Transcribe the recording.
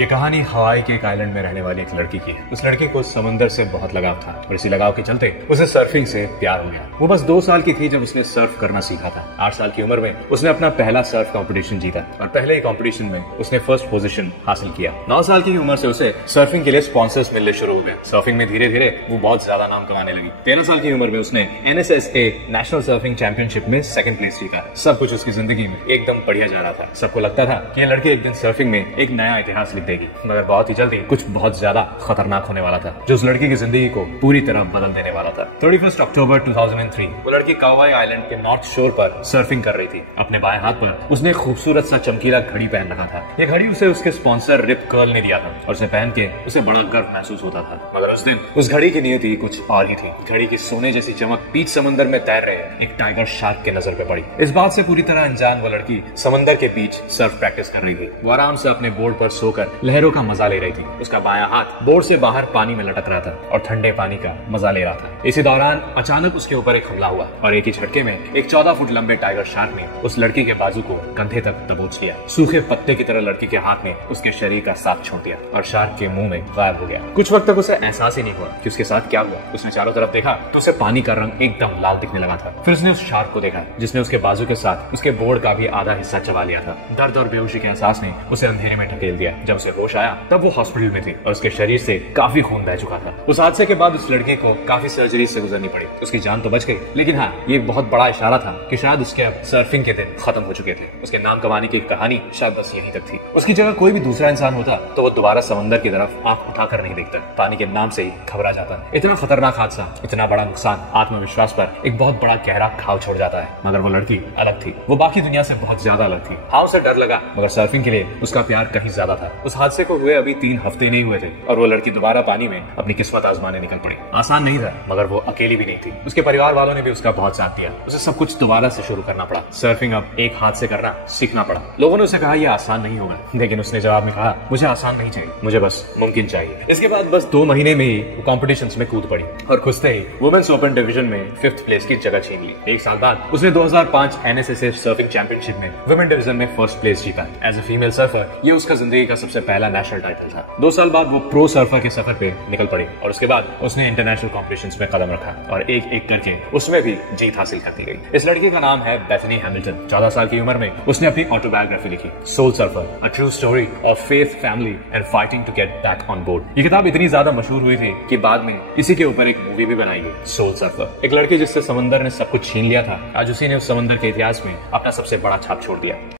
ये कहानी हवाई के एक आइलैंड में रहने वाली एक लड़की की है। उस लड़की को समंदर से बहुत लगाव था और इसी लगाव के चलते उसे सर्फिंग से प्यार हो गया। वो बस 2 साल की थी जब उसने सर्फ करना सीखा था। 8 साल की उम्र में उसने अपना पहला सर्फ कंपटीशन जीता और पहले ही कंपटीशन में उसने फर्स्ट पोजीशन हासिल किया। 9 साल की उम्र से उसे सर्फिंग के लिए स्पॉन्सर्स मिलने शुरू हो गए। सर्फिंग में धीरे धीरे वो बहुत ज्यादा नाम कमाने लगी। 13 साल की उम्र में उसने NSSA नेशनल सर्फिंग चैंपियनशिप में 2nd प्लेस जीता। सब कुछ उसकी जिंदगी में एकदम बढ़िया जा रहा था। सबको लगता था कि ये लड़की एक दिन सर्फिंग में एक नया इतिहास लिख देगी, मगर बहुत ही जल्दी कुछ बहुत ज्यादा खतरनाक होने वाला था जो उस लड़की की जिंदगी को पूरी तरह बदल देने वाला था। 31 अक्टूबर 2003 वो लड़की कावाई आइलैंड के नॉर्थ शोर पर सर्फिंग कर रही थी। अपने बाएं हाथ पर उसने खूबसूरत सा चमकीला घड़ी पहन रखा था। यह घड़ी उसे उसके स्पॉन्सर रिप कर्ल ने दिया था और उसे पहन के उसे बड़ा गर्व महसूस होता था। मगर उस दिन उस घड़ी की नियति कुछ और ही थी। घड़ी की सोने जैसी चमक बीच समंदर में तैर रहे एक टाइगर शार्क के नजर पे पड़ी। इस बात से पूरी तरह अनजान वो लड़की समंदर के बीच सर्फ प्रैक्टिस कर रही थी। वो आराम से अपने बोर्ड पर सोकर लहरों का मजा ले रही थी। उसका बायां हाथ बोर्ड से बाहर पानी में लटक रहा था और ठंडे पानी का मजा ले रहा था। इसी दौरान अचानक उसके ऊपर एक हमला हुआ और एक ही झटके में एक 14 फुट लंबे टाइगर शार्क ने उस लड़की के बाजू को कंधे तक दबोच लिया। सूखे पत्ते की तरह लड़की के हाथ में उसके शरीर का साथ छोड़ दिया और शार्क के मुंह में गायब हो गया। कुछ वक्त तक उसे एहसास ही नहीं हुआ कि उसके साथ क्या हुआ। उसने चारों तरफ देखा तो उसे पानी का रंग एकदम लाल दिखने लगा था। फिर उसने उस शार्क को देखा जिसने उसके बाजू के साथ उसके बोर्ड का भी आधा हिस्सा चबा लिया था। दर्द और बेहोशी के एहसास ने उसे अंधेरे में ढकेल दिया। जब उसे होश आया तब वो हॉस्पिटल में थी और उसके शरीर से काफी खून बह चुका था। उस हादसे के बाद उस लड़के को काफी सर्जरी से गुजरनी पड़ी। उसकी जान तो बच गई, लेकिन हाँ, ये एक बहुत बड़ा इशारा था कि शायद उसके अब सर्फिंग के दिन खत्म हो चुके थे। उसके नाम कमाने की कहानी शायद बस यहीं तक थी। उसकी जगह कोई भी दूसरा इंसान होता तो वो दोबारा समंदर की तरफ आंख उठाकर नहीं देखता, पानी के नाम से ही घबरा जाता। इतना खतरनाक हादसा, इतना बड़ा नुकसान आत्मविश्वास पर एक बहुत बड़ा गहरा घाव छोड़ जाता है। मगर वो लड़की अलग थी। वो बाकी दुनिया से बहुत ज्यादा अलग थी। हाँ, उसे डर लगा, मगर सर्फिंग के लिए उसका प्यार कहीं ज्यादा था। उस हादसे को हुए अभी 3 हफ्ते नहीं हुए थे और वो लड़की दोबारा पानी में अपनी किस्मत आजमाने निकल पड़ी। आसान नहीं था, मगर वो अकेली भी नहीं थी। उसके परिवार वालों ने भी उसका बहुत साथ दिया। उसे सब कुछ दोबारा से शुरू करना पड़ा। सर्फिंग अब एक हाथ से करना सीखना पड़ा। लोगों ने उसे कहा यह आसान नहीं होगा, लेकिन उसने जवाब में कहा मुझे आसान नहीं चाहिए, मुझे बस मुमकिन चाहिए। इसके बाद बस 2 महीने में ही वो कॉम्पिटिशन्स में कूद पड़ी और खुद से ही वुमेन्स ओपन डिवीजन में 5th प्लेस की जगह छीन ली। 1 साल बाद उसने 2005 NSSA सर्फिंग चैंपियनशिप में वुमेन डिवीजन में 1st प्लेस जीता। एज ए फीमेल सर्फर ये उसका जिंदगी का सबसे पहला नेशनल टाइटल था। 2 साल बाद वो प्रो सर्फर के सफर पे निकल पड़ी और उसके बाद उसने इंटरनेशनल कॉम्पिटिशन्स में कदम रखा और एक एक करके उसमें भी जीत हासिल करती गई। इस लड़की का नाम है बेथनी हैमिल्टन। 14 साल की उम्र में उसने अपनी ऑटोबायोग्राफी लिखी, Soul Surfer, a true story of faith, family and fighting to get back on board. ये किताब इतनी ज्यादा मशहूर हुई थी कि बाद में इसी के ऊपर एक मूवी भी बनाई गई, सोल सर्फर। एक लड़की जिससे समंदर ने सब कुछ छीन लिया था, आज उसी ने उस समंदर के इतिहास में अपना सबसे बड़ा छाप छोड़ दिया।